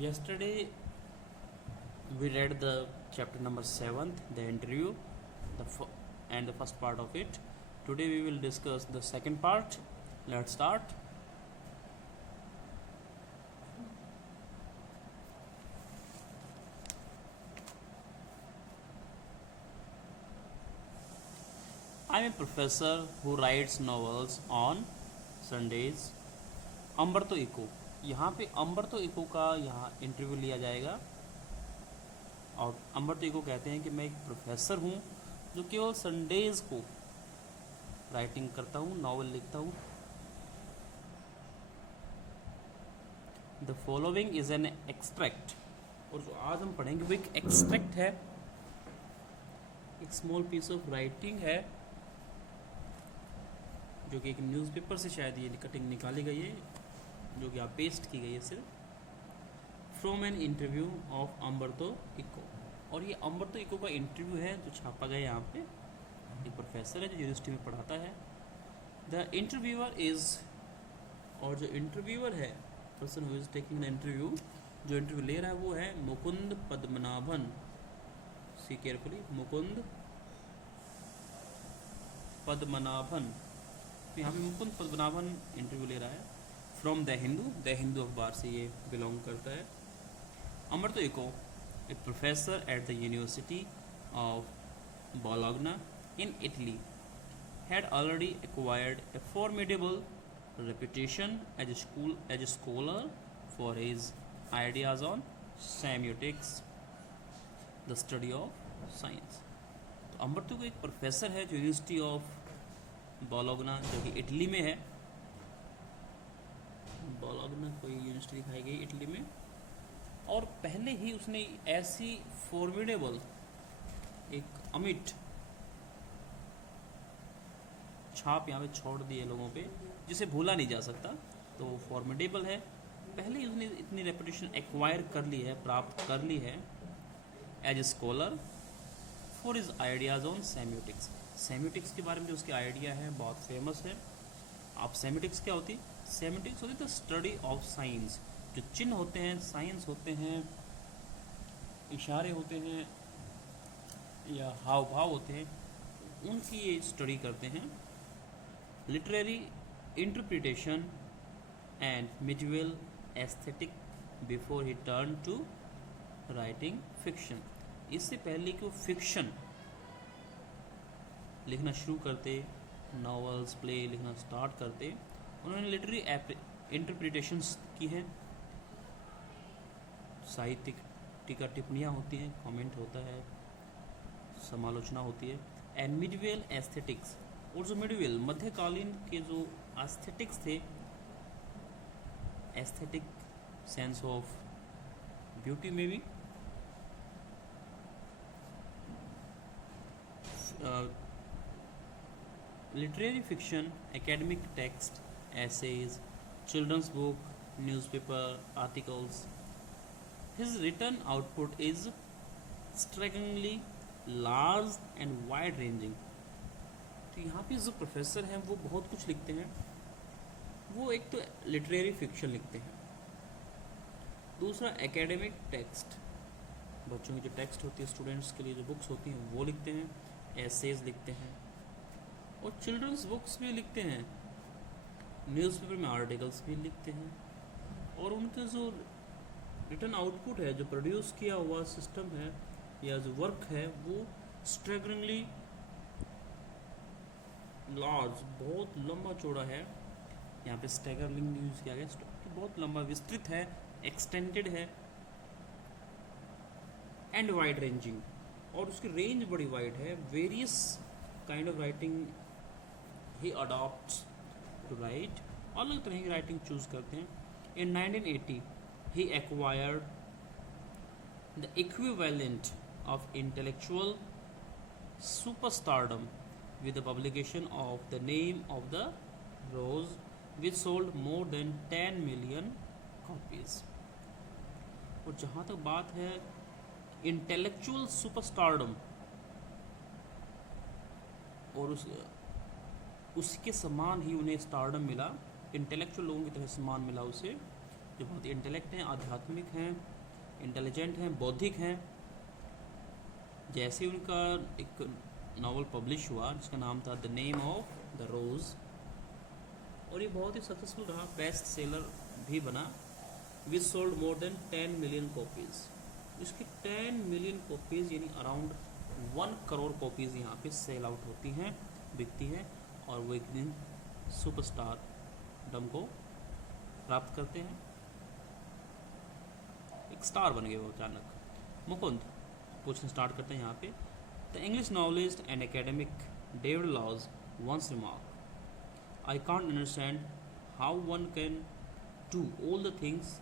Yesterday we read the chapter number 7, the interview, and the first part of it. Today we will discuss the second part. Let's start. I am a professor who writes novels on Sundays. Umberto Eco, यहाँ पे अम्बर्तो eco का यहाँ interview लिया जाएगा और अम्बर्तो eco कहते हैं कि मैं एक प्रोफेसर हूँ जो केवल संडेज़ को राइटिंग करता हूँ, नॉवल लिखता हूँ। The following is an extract, और जो आज हम पढ़ेंगे वो एक एक्सट्रैक्ट है, एक स्मॉल पीस ऑफ राइटिंग है जो कि एक न्यूज़पेपर से शायद ये कटिंग निकाली गई है, जो कि आप पेस्ट की गई है सिर्फ। From an interview of Umberto Eco, और ये अम्बर्तो इको का इंटरव्यू है जो छापा गया यहाँ पे। एक प्रोफेसर है जो यूनिवर्सिटी में पढ़ाता है। द इंटरव्यूअर इज, और जो इंटरव्यूअर है, person who is taking the interview, जो इंटरव्यू ले रहा है वो है मुकुंद पद्मनाभन। See carefully, Mukund Padmanabhan. तो यहाँ पे मुकुंद पद्मनाभन इंटरव्यू ले रहा है। फ्रॉम द हिंदू अखबार से ये बिलोंग करता है। Umberto Eco, a professor at the University of Bologna in Italy, had already acquired a formidable reputation as a scholar for his ideas on semiotics, the study of science. तो अम्बर्तो को एक professor है जो university of Bologna, जो कि Italy में है। Bologna कोई यूनिवर्सिटी दिखाई गई इटली में, और पहले ही उसने ऐसी फॉर्मिडेबल, एक अमिट छाप यहाँ पे छोड़ दी है लोगों पे, जिसे भूला नहीं जा सकता। तो वो फॉर्मिडेबल है, पहले ही उसने इतनी रेपुटेशन एक्वायर कर ली है, प्राप्त कर ली है as a scholar for his ideas on semiotics. Semiotics के बारे में जो उसके आइडिया है बहुत फेमस है। आप सेम्योटिक्स क्या होती है? सेम्योटिक्स होती है द स्टडी ऑफ साइंस। जो चिन्ह होते हैं, साइंस होते हैं, इशारे होते हैं या हाव भाव होते हैं, उनकी ये स्टडी करते हैं। Literary interpretation and visual aesthetic before he turn to writing fiction. इससे पहले कि वो फिक्शन लिखना शुरू करते, नॉवेल्स, प्ले लिखना स्टार्ट करते, उन्होंने लिटरेरी इंटरप्रिटेशंस की हैं। साहित्यिक टीका टिप्पणियाँ होती हैं, कमेंट होता है, समालोचना होती है। एंड मिडवेल एस्थेटिक्स, और जो मिडवेल मध्यकालीन के जो एस्थेटिक्स थे, एस्थेटिक सेंस ऑफ ब्यूटी में भी, literary fiction, academic text, essays, children's book, newspaper articles. His written output is strikingly large and wide ranging. तो यहाँ पे जो प्रोफेसर हैं वो बहुत कुछ लिखते हैं। वो एक तो लिटरेरी फिक्शन लिखते हैं, दूसरा एकेडमिक टेक्स्ट, बच्चों की जो टेक्स्ट होती है, स्टूडेंट्स के लिए जो बुक्स होती हैं वो लिखते हैं, एसेज लिखते हैं, और चिल्ड्रंस बुक्स भी लिखते हैं, न्यूज़पेपर में आर्टिकल्स भी लिखते हैं। और उनके जो रिटर्न आउटपुट है, जो प्रोड्यूस किया हुआ सिस्टम है या जो वर्क है, वो स्ट्रगलिंगली लार्ज, बहुत लंबा चौड़ा है। यहाँ पे स्टैगरलिंग यूज किया गया, बहुत लंबा, विस्तृत है, एक्सटेंडेड है, एंड वाइड रेंजिंग, और उसकी रेंज बड़ी वाइड है। Various kind of writing he adopts to write, अलग तरह की राइटिंग चूज करते हैं। In 1980 he acquired the equivalent of intellectual superstardom with the publication of The Name of the Rose, which sold more than 10 million copies. और जहाँ तक बात है इंटेलेक्चुअल सुपरस्टारडम, और उसके समान ही उन्हें स्टारडम मिला, इंटेलेक्चुअल लोगों की तरह सम्मान मिला उसे, जो बहुत ही इंटेलेक्ट हैं, आध्यात्मिक हैं, इंटेलिजेंट हैं, बौद्धिक हैं। जैसे उनका एक नावल पब्लिश हुआ जिसका नाम था the name of the rose, और ये बहुत ही सक्सेसफुल रहा, बेस्ट सेलर भी बना, which sold more than 10 million copies. इसकी 10 मिलियन कॉपीज़ यानी अराउंड 1 करोड़ कॉपीज़ यहाँ पे सेल आउट होती हैं, बिकती हैं, और वो एक दिन सुपरस्टार डम को प्राप्त करते हैं, एक स्टार बन गए वो अचानक। मुकुंद पूछना स्टार्ट करते हैं यहाँ पे। The English novelist and academic David Lodge once remark, I can't understand how one can do all the things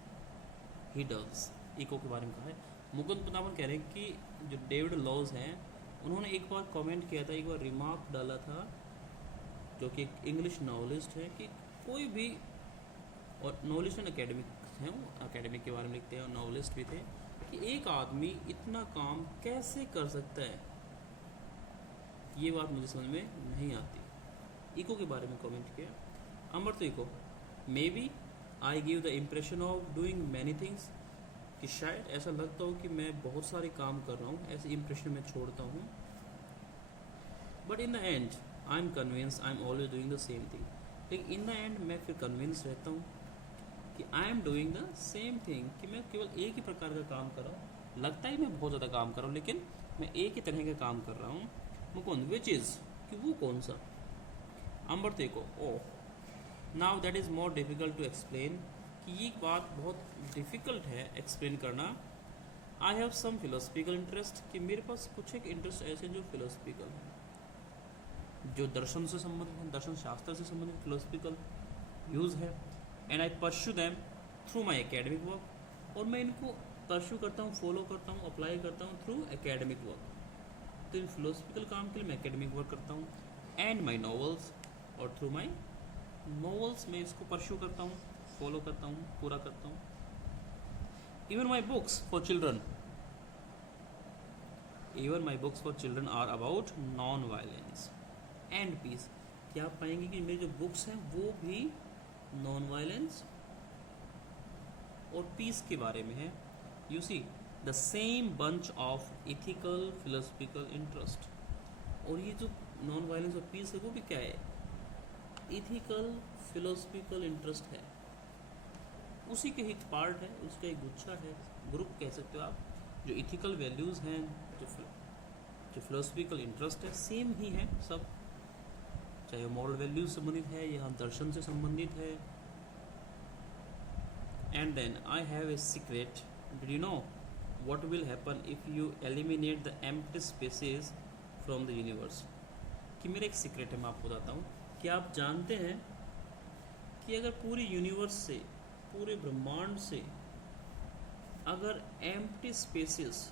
he does। Eco के बारे में कहा है। मुकुंद पद्मावन कह रहे हैं कि जो डेविड लॉज हैं उन्होंने एक बार कमेंट किया था, एक बार रिमार्क डाला था, जो कि एक इंग्लिश नॉवलिस्ट है, कि कोई भी, और नॉवलिस्ट एंड एकेडमिक हैं, वो एकेडमिक के बारे में लिखते हैं और नॉवलिस्ट भी थे, कि एक आदमी इतना काम कैसे कर सकता है, ये बात मुझे समझ में नहीं आती। इको के बारे में कमेंट किया Umberto Eco, maybe I give the impression of doing many things, कि शायद ऐसा लगता हो कि मैं बहुत सारे काम कर रहा हूँ, ऐसे इम्प्रेशन मैं छोड़ता हूँ, but in the and I am convince I am always doing the same thing. लेकिन इन द एंड मैं फिर कन्विंस रहता हूँ कि I am doing the same thing, कि मैं केवल एक ही प्रकार का काम कर रहा हूँ। लगता ही मैं बहुत ज़्यादा काम कर रहा हूँ, लेकिन मैं एक ही तरह का काम कर रहा हूँ। मुकुंद विच इज़, कि वो कौन सा। अमृत को, oh now that is more difficult to explain, कि ये बात बहुत डिफ़िकल्ट है एक्सप्लेन करना। I have some philosophical interest, कि मेरे पास कुछ एक इंटरेस्ट ऐसे जो फिलोसफिकल है, जो दर्शन से संबंधित है, दर्शन शास्त्र से संबंधित फिलोसफिकल व्यूज़ है, and I pursue them through my academic work, और मैं इनको परस्यू करता हूँ, फॉलो करता हूँ, अप्लाई करता हूँ थ्रू एकेडमिक वर्क। तो इन फिलोसफिकल काम के लिए मैं एकेडमिक वर्क करता हूँ, एंड माई नॉवल्स, और थ्रू माई नॉवल्स मैं इसको परस्यू करता हूँ, फॉलो करता हूँ, पूरा करता हूँ। Even my books for children, even my books for children are about non violence and peace. क्या आप पाएंगे कि मेरी जो बुक्स हैं वो भी नॉन वायलेंस और पीस के बारे में है। You see the same bunch of ethical philosophical interest, और ये जो नॉन वायलेंस और पीस है वो भी क्या है, इथिकल फिलोसफिकल इंटरेस्ट है, उसी के एक पार्ट है, उसका एक गुच्छा है, ग्रुप कह सकते हो आप। जो इथिकल वैल्यूज़ हैं, जो फिलोसफिकल इंटरेस्ट है, सेम ही है सब, चाहे वो मॉरल वैल्यूज से संबंधित है या दर्शन से संबंधित है। And then I have a secret, did you know what will happen if you eliminate the empty spaces from the universe. कि मेरा एक सीक्रेट है, मैं आपको बताता हूँ। कि आप जानते हैं कि अगर पूरी यूनिवर्स से, पूरे ब्रह्मांड से, अगर एम्प्टी स्पेसेस,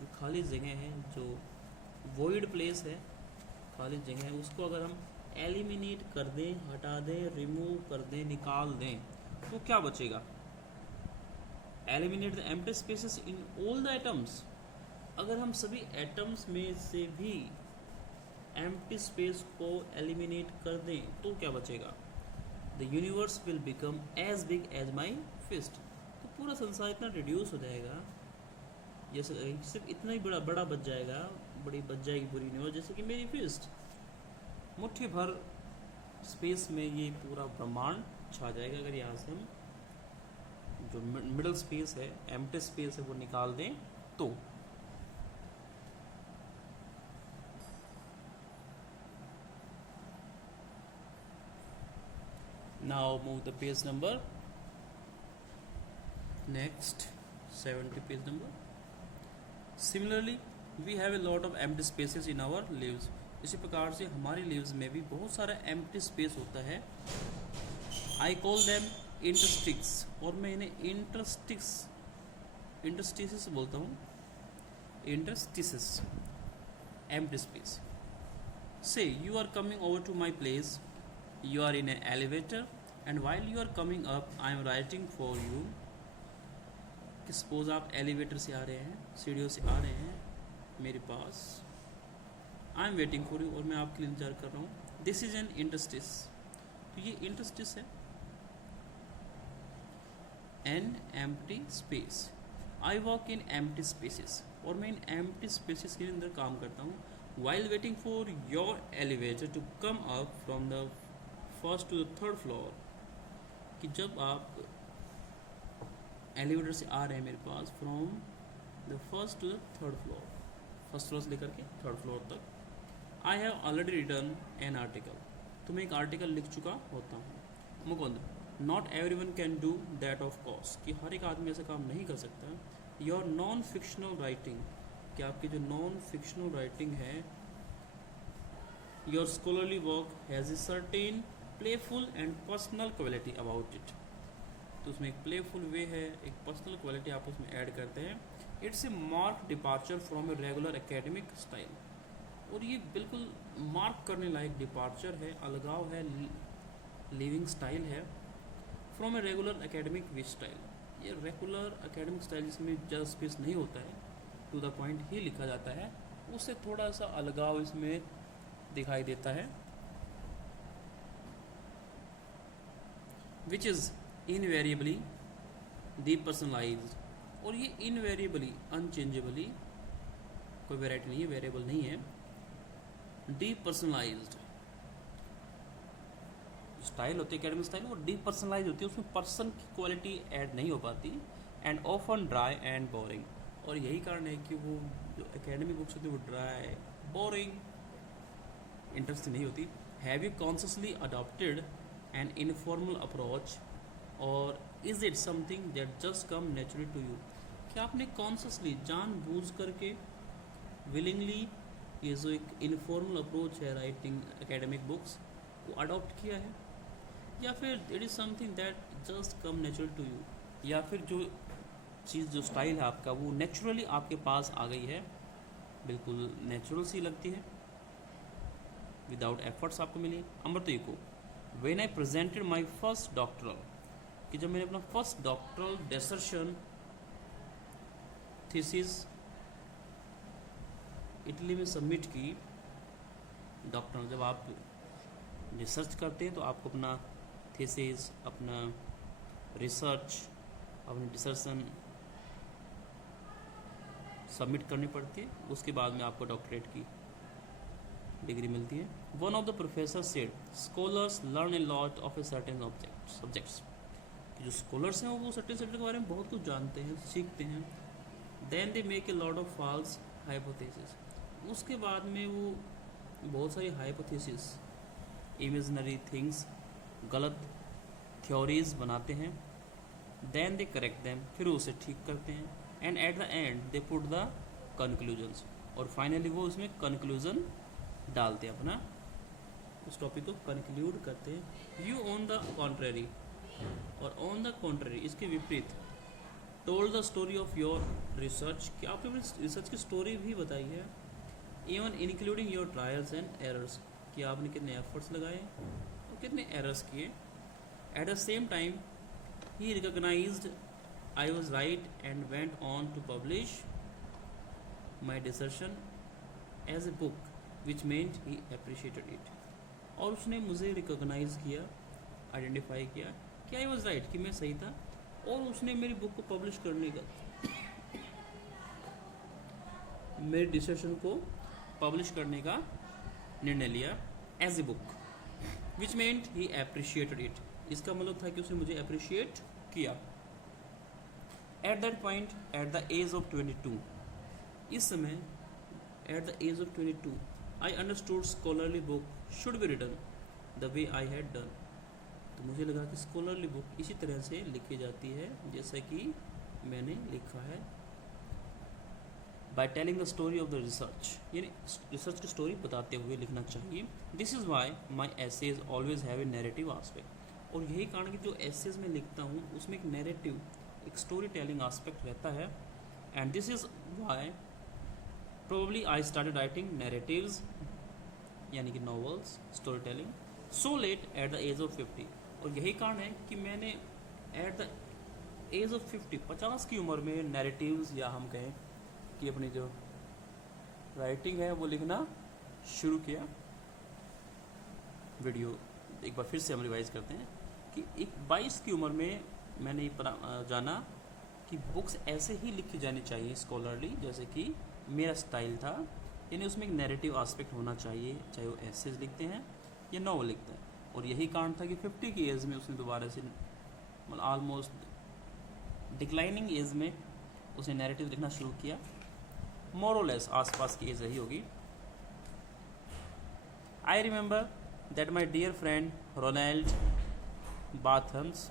जो खाली जगह है, जो वॉइड प्लेस है, खाली जगह है, उसको अगर हम एलिमिनेट कर दें, हटा दें, रिमूव कर दें, निकाल दें, तो क्या बचेगा। Eliminate the empty spaces in all the atoms, अगर हम सभी एटम्स में से भी एम्प्टी स्पेस को एलिमिनेट कर दें तो क्या बचेगा। The universe will become as big as my fist, तो पूरा संसार इतना रिड्यूस हो जाएगा, जैसे सिर्फ इतना ही बड़ा बड़ा बच जाएगा, बड़ी बच जाएगी पूरी यूनिवर्स, जैसे कि मेरी फिस्ट। मुट्ठी भर स्पेस में ये पूरा ब्रह्मांड छा जाएगा अगर यहाँ से हम जो मिडल स्पेस है, एम्प्टी स्पेस है, वो निकाल दें तो। Now move the page number, next 70 page number. Similarly we have a lot of empty spaces in our lives, इसी प्रकार से हमारी लिव्स में भी बहुत सारा एम्प्टी स्पेस होता है। आई कॉल देम इंटरस्टिक्स, और मैं इन्हें इंटरस्टिसेस बोलता हूँ, interstices, empty space. Say you are coming over to my place, you are in an elevator and while you are coming up I am writing for you। कि suppose आप elevator से आ रहे हैं, सीढ़ियों से आ रहे हैं मेरे पास, I am waiting for you, और मैं आपके लिए इंतजार कर रहा हूँ। दिस इज एन इंटरस्टिस, तो ये इंटरस्टिस है। An empty space. I work in empty spaces, और मैं इन एम्प्टी स्पेसिस के अंदर काम करता हूँ। While waiting for your elevator to come up from the first to the third floor, कि जब आप एलिवेटर से आ रहे हैं मेरे पास from the first to the third floor, first floor से लेकर के थर्ड फ्लोर तक, I have already written an article, तो मैं एक आर्टिकल लिख चुका होता हूँ। Mukund, not everyone can do that of course, कि हर एक आदमी ऐसा काम नहीं कर सकता। योर नॉन फिक्शनल राइटिंग, कि आपकी जो नॉन फिक्शनल राइटिंग है, your scholarly work has a certain playful and personal quality about it, तो उसमें एक प्लेफुल वे है, एक पर्सनल क्वालिटी आप उसमें ऐड करते हैं। It's a mark departure from a regular academic style, और ये बिल्कुल मार्क करने लायक डिपार्चर है, अलगाव है, लिविंग स्टाइल है from a regular academic way style. ये रेगुलर एकेडमिक स्टाइल जिसमें ज़्यादा स्पेस नहीं होता है, टू द पॉइंट ही लिखा जाता है, उससे थोड़ा सा अलगाव इसमें दिखाई देता है। विच इज़ इनवेरिएबली डीपर्सनलाइज्ड, और ये इनवेरिएबली अनचेंजेबली, कोई वेराइटी नहीं है, वेरिएबल नहीं है, डीपर्सनलाइज्ड स्टाइल होती है एकेडमिक स्टाइल, वो डीपर्सनलाइज होती है, उसमें पर्सन की क्वालिटी ऐड नहीं हो पाती, and often dry and boring, और यही कारण है कि वो जो एकेडमिक बुक्स होती है वो ड्राई, बोरिंग, इंटरेस्टिंग नहीं होती। Have you consciously adopted an informal approach, और is it something that just come naturally to you, क्या आपने कॉन्शियसली जानबूझ करके विलिंगली ये जो एक इनफॉर्मल अप्रोच है राइटिंग एकेडमिक बुक्स को अडॉप्ट किया है, या फिर it is something that just come natural to you, या फिर जो चीज़ जो स्टाइल है आपका वो नेचुरली आपके पास आ गई है, बिल्कुल नेचुरल सी लगती है, विदाउट एफर्ट्स आपको मिली। Umberto Eco, when I presented my first doctoral, कि जब मैंने अपना first doctoral dissertation thesis Italy में सबमिट की, डॉक्टर जब आप रिसर्च करते हैं तो आपको अपना थीसिस, अपना रिसर्च, अपनी डिसर्शन सबमिट करनी पड़ती है, उसके बाद में आपको डॉक्टरेट की डिग्री मिलती है। One of the professor said scholars learn A lot of a certain subjects, जो स्कॉलर्स हैं वो सर्टेन सब्जेक्ट के बारे में बहुत कुछ जानते हैं, सीखते हैं। Then they make a lot of false hypothesis, उसके बाद में वो बहुत सारी हाइपोथेसिस, इमेजिनरी थिंग्स, गलत थ्योरीज बनाते हैं। देन दे करेक्ट देम, फिर उसे ठीक करते हैं, and at the and they put the conclusions, और फाइनली वो उसमें कंक्लूजन डालते हैं, अपना उस टॉपिक को कंक्लूड करते हैं। यू ऑन द कॉन्ट्रेरी, और ऑन द कॉन्ट्रेरी इसके विपरीत, told the story of your research, कि आपने अपनी रिसर्च की स्टोरी भी बताई है, even including your trials and errors, कि आपने कितने एफर्ट्स लगाए और कितने एरर्स किए। At the same time he recognised I was right and went on to publish my dissertation as a book which meant he appreciated it, और उसने मुझे रिकॉग्नाइज किया, आइडेंटिफाई किया कि आई वॉज राइट, कि मैं सही था, और उसने मेरी बुक को पब्लिश करने का, मेरे डिसर्शन को पब्लिश करने का निर्णय लिया as a book, which meant he appreciated it, इसका मतलब था कि उसने मुझे अप्रिशिएट किया। At that point, at the age of 22, इस समय at the age of 22 I understood scholarly book should be written the way I had done, तो मुझे लगा कि स्कॉलरली बुक इसी तरह से लिखी जाती है जैसा कि मैंने लिखा है, by telling the story of the research, यानी रिसर्च की स्टोरी बताते हुए लिखना चाहिए। This is why my essays always have a narrative aspect, और यही कारण कि जो एसेज में लिखता हूँ उसमें एक नैरेटिव, एक स्टोरी टेलिंग आस्पेक्ट रहता है। And this is why probably I started writing narratives, यानी कि novels, story telling, so late at the age of 50, और यही कारण है कि मैंने एट द एज ऑफ 50 की उम्र में नैरेटिव्स, या हम कहें कि अपनी जो राइटिंग है वो लिखना शुरू किया। वीडियो एक बार फिर से हम रिवाइज करते हैं कि एक 22 की उम्र में मैंने ये जाना कि बुक्स ऐसे ही लिखी जानी चाहिए स्कॉलरली जैसे कि मेरा स्टाइल था, यानी उसमें एक नैरेटिव एस्पेक्ट होना चाहिए, चाहे वो एसेज लिखते हैं या नॉवल लिखते हैं। और यही कारण था कि 50 की एज में उसने दोबारा से मतलब ऑलमोस्ट डिक्लाइनिंग एज में उसने नैरेटिव लिखना शुरू किया। मोरलेस आसपास की एज यही होगी। I remember that my dear friend Roland Barthes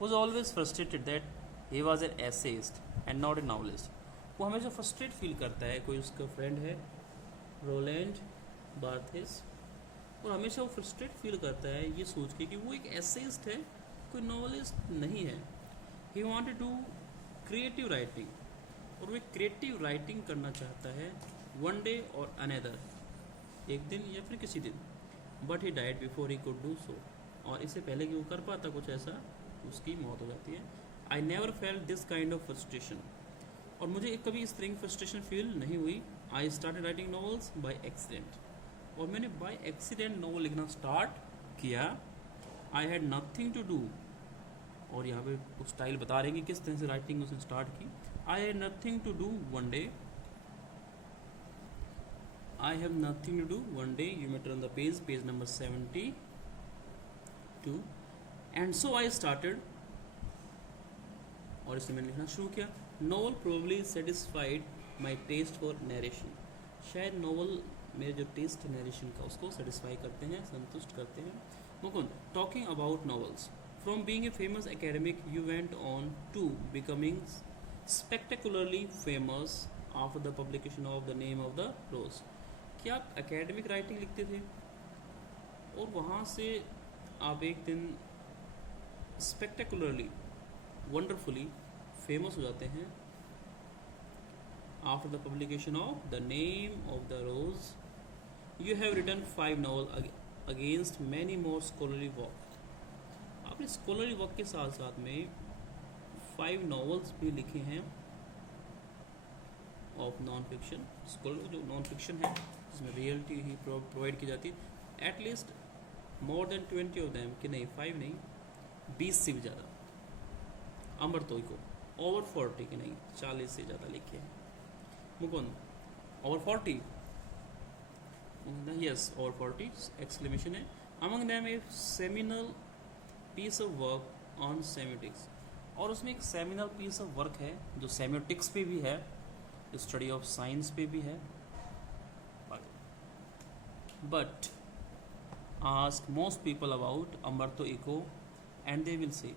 was always frustrated that he was an essayist and not a novelist. वो हमेशा फ्रस्ट्रेट फील करता है, कोई उसका फ्रेंड है रोलैंड बार्थेस, और हमेशा वो फ्रस्ट्रेट फील करता है ये सोच के कि वो एक एसेइस्ट है, कोई नॉवलिस्ट नहीं है। He wanted to creative writing, और वो क्रिएटिव राइटिंग करना चाहता है वन डे और अनदर, एक दिन या फिर किसी दिन। But he died before he could do so, और इससे पहले कि वो कर पाता कुछ ऐसा उसकी मौत हो जाती है। I never felt this kind of frustration, और मुझे कभी इस तरह की फ्रस्ट्रेशन फील नहीं हुई। I started writing novels by accident, और मैंने बाय एक्सीडेंट नॉवल लिखना स्टार्ट किया। I had nothing to do, और यहाँ पे कुछ स्टाइल बता रहे हैं कि किस तरह से राइटिंग उसने स्टार्ट की। I had nothing to do one day, I have nothing to do one day, you may turn the page number 72, and so I started, और इससे मैंने लिखना शुरू किया। Novel probably satisfied my taste for narration, शायद novel मेरे जो test narration का उसको सेटिस्फाई करते हैं, संतुष्ट करते हैं। Mukund, talking about novels, from being a famous academic you went on to becoming spectacularly famous after the publication of the name of the rose. क्या आप एकेडमिक राइटिंग लिखते थे और वहाँ से आप एक दिन स्पेक्टेकुलरली वंडरफुली फेमस हो जाते हैं after the publication of the name of the rose. You have written 5 novel against many more scholarly work, आपने स्कॉलरली वर्क के साथ साथ में 5 नॉवेल्स भी लिखे हैं ऑफ नॉन फिक्शन। स्कॉलर जो नॉन फिक्शन है जिसमें रियलिटी ही प्रोवाइड की जाती है, at least more than 20 of them, कि नहीं 5 नहीं 20 से भी ज़्यादा। अमरतोई को ओवर 40 के नहीं 40 से ज़्यादा लिखे हैं। Mukund, over 40, yes over 40 exclamation है। Among them a seminal piece of work on semiotics, और उसमें एक सेमिनल पीस ऑफ वर्क है जो सेमियोटिक्स पे भी है, स्टडी ऑफ साइंस पे भी है। But ask most people about Umberto Eco and they will say,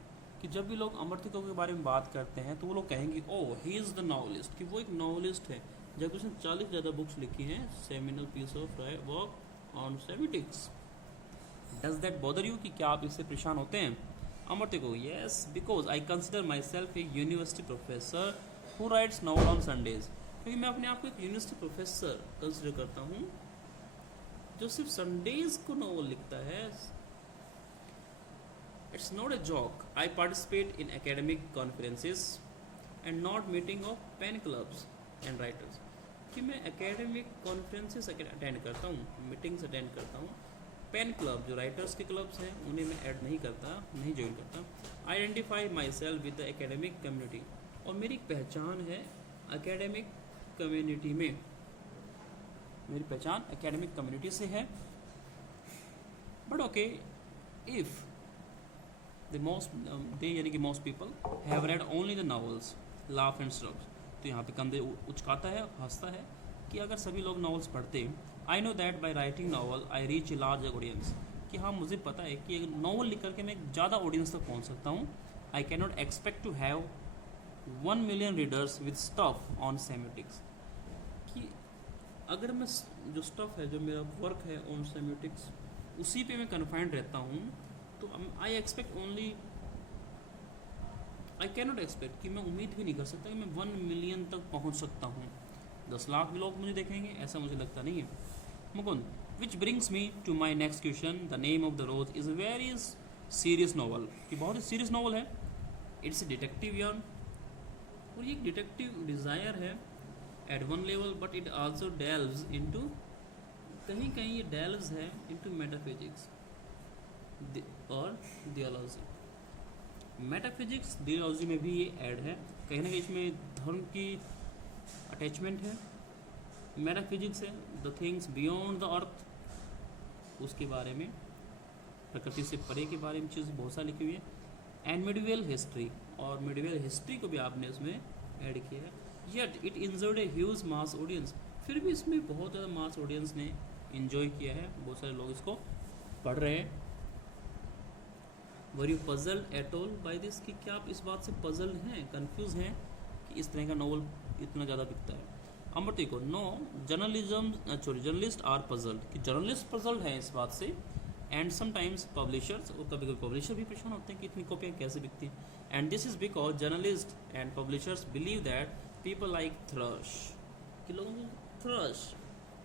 कि जब भी लोग अमर्तो इको के बारे में बात करते हैं तो वो लोग कहेंगे ओह ही इज़ द नॉवलिस्ट, कि वो एक नॉवलिस्ट है, जबकि उसने 40 ज़्यादा बुक्स लिखी हैं seminal piece of work on semiotics. Does that bother you, कि क्या आप इससे परेशान होते हैं? Umberto Eco, yes because I consider myself a university professor who writes novel on Sundays, क्योंकि मैं अपने आप को एक यूनिवर्सिटी प्रोफेसर कंसिडर करता हूँ जो सिर्फ संडेज को नॉवल लिखता है। It's not a joke, I participate in academic conferences and not meeting of pen clubs and writers, कि मैं एकेडमिक कॉन्फ्रेंसेस अटेंड करता हूँ, मीटिंग्स अटेंड करता हूँ। पेन क्लब जो राइटर्स के क्लब्स हैं उन्हें मैं ऐड नहीं करता, नहीं ज्वाइन करता। Identify my self with the academic community, और मेरी पहचान है एकेडमिक कम्युनिटी में, मेरी पहचान एकेडमिक कम्युनिटी से है। But okay, if the most दे यानी कि most people have read only the novels laugh and shrugs, तो यहाँ पे कंधे उचकाता है, हंसता है कि अगर सभी लोग नॉवेल्स पढ़ते, I know that by writing novel I reach a large audience, कि हाँ मुझे पता है कि नॉवल लिख करके मैं ज़्यादा ऑडियंस तक पहुँच सकता हूँ। I can not expect to have 1 million readers with stuff on semiotics, कि अगर मैं जो स्टफ है, जो मेरा वर्क है ऑन सेमियोटिक्स, उसी पे मैं कन्फाइंड रहता हूँ, तो I expect only, I can not expect, कि मैं उम्मीद भी नहीं कर सकता कि मैं 1 million तक पहुँच सकता हूँ, 10 लाख लोग मुझे देखेंगे, ऐसा मुझे लगता नहीं है। Mukund, which brings me to my next question, the name of the rose is a very serious novel, कि बहुत ही सीरियस नॉवल है। इट्स ए डिटेक्टिव यार्न, और ये एक डिटेक्टिव डिज़ायर है at one level, but it also delves into, कहीं कहीं ये डेल्व्स है इनटू मेटाफिजिक्स और थियोलॉजी। मेटाफिजिक्स थियोलॉजी में भी ये ऐड है, कहीं ना कहीं इसमें धर्म की अटैचमेंट है। मेटाफिजिक्स है the things beyond the earth, उसके बारे में, प्रकृति से परे के बारे में चीज़ बहुत सारी लिखी हुई है। एंड मिडिवल हिस्ट्री, और मिडिवल हिस्ट्री को भी आपने उसमें ऐड किया है। Yet it enjoyed a huge mass audience, फिर भी इसमें बहुत ज़्यादा मास ऑडियंस ने इन्जॉय किया है, बहुत सारे लोग इसको पढ़ रहे हैं। Were you puzzled at all by this, कि क्या आप इस बात से पजल्ड हैं, कंफ्यूज हैं कि इस तरह का नॉवल इतना ज़्यादा बिकता है। अमृति को नो जर्नलिस्ट आर पजल्ड, कि जर्नलिस्ट पजल्ड हैं इस बात से। एंड समटाइम्स पब्लिशर्स, और कभी कभी पब्लिशर भी परेशान होते हैं कि इतनी कॉपियाँ कैसे बिकती हैं। And this is because journalist and publishers believe that people like thrust, कि लोगों को थ्रश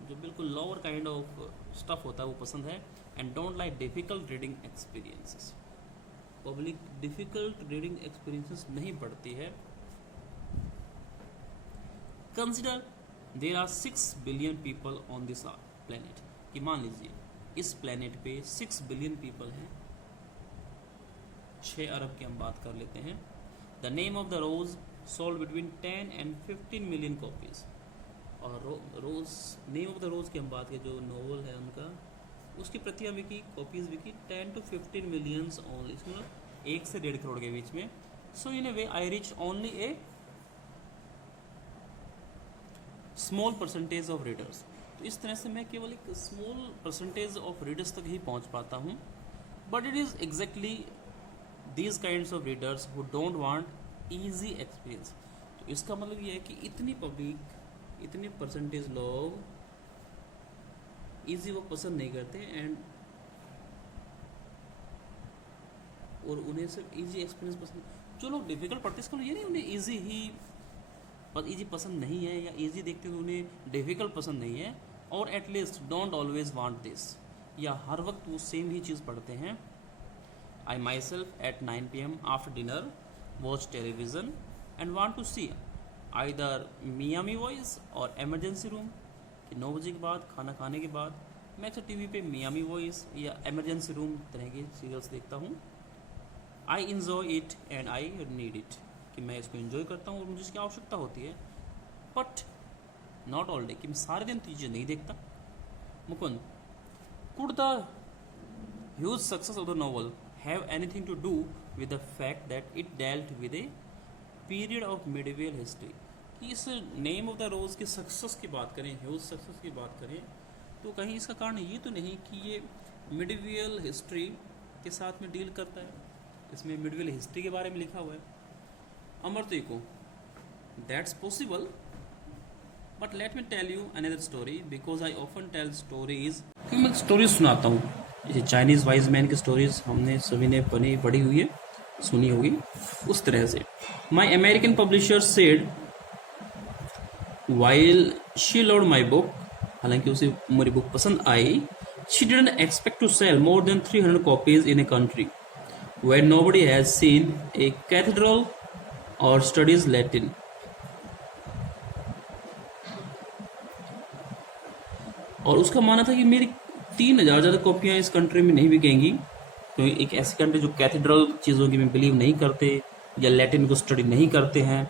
जो बिल्कुल लोअर काइंड ऑफ स्टफ होता है वो पसंद है। And don't like difficult reading experiences, public difficult reading experiences नहीं पढ़ती है। Consider there are 6 billion people on this planet, कि मान लीजिए इस प्लेनेट पे 6 बिलियन पीपल हैं, 6 अरब की हम बात कर लेते हैं। The name of the rose sold between 10 and 15 million copies, और rose name of the rose की हम बात करें, जो नॉवल है उनका, उसकी प्रतियां बिकी, कॉपीज बिकी 10 to 15 मिलियंस ओनली, मतलब 1 से 1.5 करोड़ के बीच में। So in a way I reach only a small percentage of readers, तो इस तरह से मैं केवल एक स्मॉल परसेंटेज ऑफ रीडर्स तक ही पहुंच पाता हूं। But it is exactly these kinds of readers who don't want easy experience, तो इसका मतलब ये है कि इतनी पब्लिक, इतने परसेंटेज लोग ईजी वो पसंद नहीं करते, एंड और उन्हें सिर्फ ईजी एक्सपीरियंस पसंद। जो लोग डिफिकल्ट पढ़ते हैं इसका ये नहीं उन्हें ईजी ही ईजी पसंद नहीं है, या ईजी देखते तो उन्हें डिफिकल्ट पसंद नहीं है, और at least don't always want this, या हर वक्त वो सेम ही चीज़ पढ़ते हैं। I myself at 9 PM after dinner watch television and want to see either Miami Vice और एमरजेंसी रूम, कि 9 बजे के बाद, खाना खाने के बाद मैं अक्सर टीवी पे मियामी वॉइस या एमरजेंसी रूम तरह के सीरियल्स देखता हूँ। I enjoy it and I need it, कि मैं इसको एंजॉय करता हूँ और मुझे इसकी आवश्यकता होती है। बट नॉट ऑल डे, कि मैं सारे दिन तो चीज़ें नहीं देखता। Mukund, could the huge success of the novel have anything to do with the fact that it dealt with a period of medieval history, कि इस नेम ऑफ द रोज की सक्सेस की बात करें, ह्यूज सक्सेस की बात करें, तो कहीं इसका कारण ये तो नहीं कि ये मिडिवल हिस्ट्री के साथ में डील करता है, इसमें मिडिवल हिस्ट्री के बारे में लिखा हुआ है। अमरती को that's possible, but let me tell you another story because I often tell stories, क्योंकि मैं स्टोरीज सुनाता हूँ। जैसे चाइनीज़ वाइज मैन की स्टोरीज हमने सभी ने पढ़ी हुई है, सुनी होगी, उस तरह से। My American publisher said while she loved my book, हालांकि उसे मेरी बुक पसंद आई, she didn't expect to sell more than 300 copies in a country where nobody has seen a cathedral or studies Latin. और उसका मानना था कि मेरी 3000 ज़्यादा कॉपियाँ इस कंट्री में नहीं बिकेंगी, क्योंकि एक ऐसी कंट्री जो कैथेड्रल चीज़ों की में बिलीव नहीं करते या लैटिन को स्टडी नहीं करते हैं।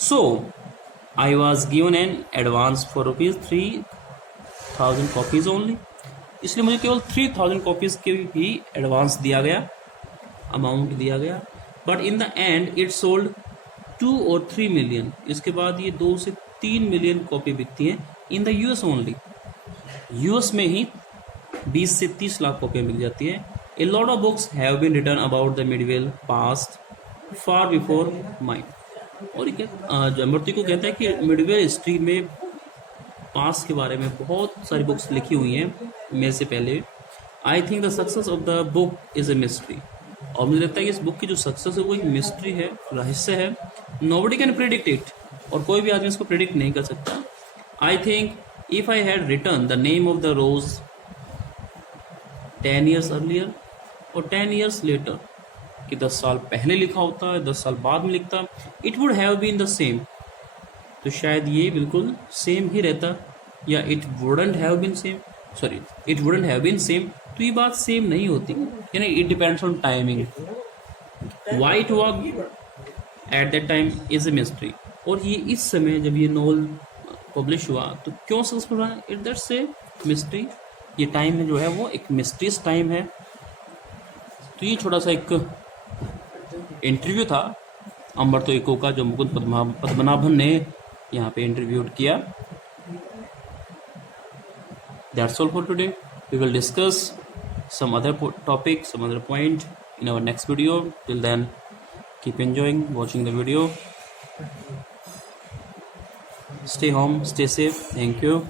So I was given an advance for ₹3000 copies only, इसलिए मुझे केवल 3000 कॉपीज के भी एडवांस दिया गया, अमाउंट दिया गया। But in the end it sold 2 or 3 million, इसके बाद ये 2 से 3 मिलियन कॉपी बिकती हैं in the US only, US में ही 20 से 30 लाख कॉपियाँ मिल जाती है। A lot of books have been written about the medieval past far before mine, और जो अमृति को कहता है कि मिडिवल हिस्ट्री में पास्ट के बारे में बहुत सारी बुक्स लिखी हुई हैं मेरे से पहले। I think the success of the book is a mystery, और मुझे लगता है कि इस बुक की जो सक्सेस है वो एक मिस्ट्री है, रहस्य है। नोबडी कैन प्रिडिक्ट इट, और कोई भी आदमी इसको प्रिडिक्ट नहीं कर सकता। I think if I had written the name of the rose 10 years earlier और 10 years लेटर, कि 10 साल पहले लिखा होता है, 10 साल बाद में लिखता, it would have been the same, तो शायद ये बिल्कुल सेम ही रहता, या it wouldn't have been same, sorry it wouldn't have been same, तो ये बात सेम नहीं होती, यानी it depends on timing. Why it was at that time is a mystery. और ये इस समय जब ये नॉवल पब्लिश हुआ तो क्यों सक्सेसफुल रहा, इट दैट्स ए मिस्ट्री। ये टाइम जो है वो एक मिस्ट्रीज टाइम है। तो ये छोटा सा एक इंटरव्यू था अम्बर्तो इको का, जो मुकुंद पद्मनाभन ने यहाँ पे इंटरव्यू किया। That's all for today. We will discuss some other topic, some other point in our next video. Till then, keep enjoying watching the video. Stay home, stay safe. Thank you.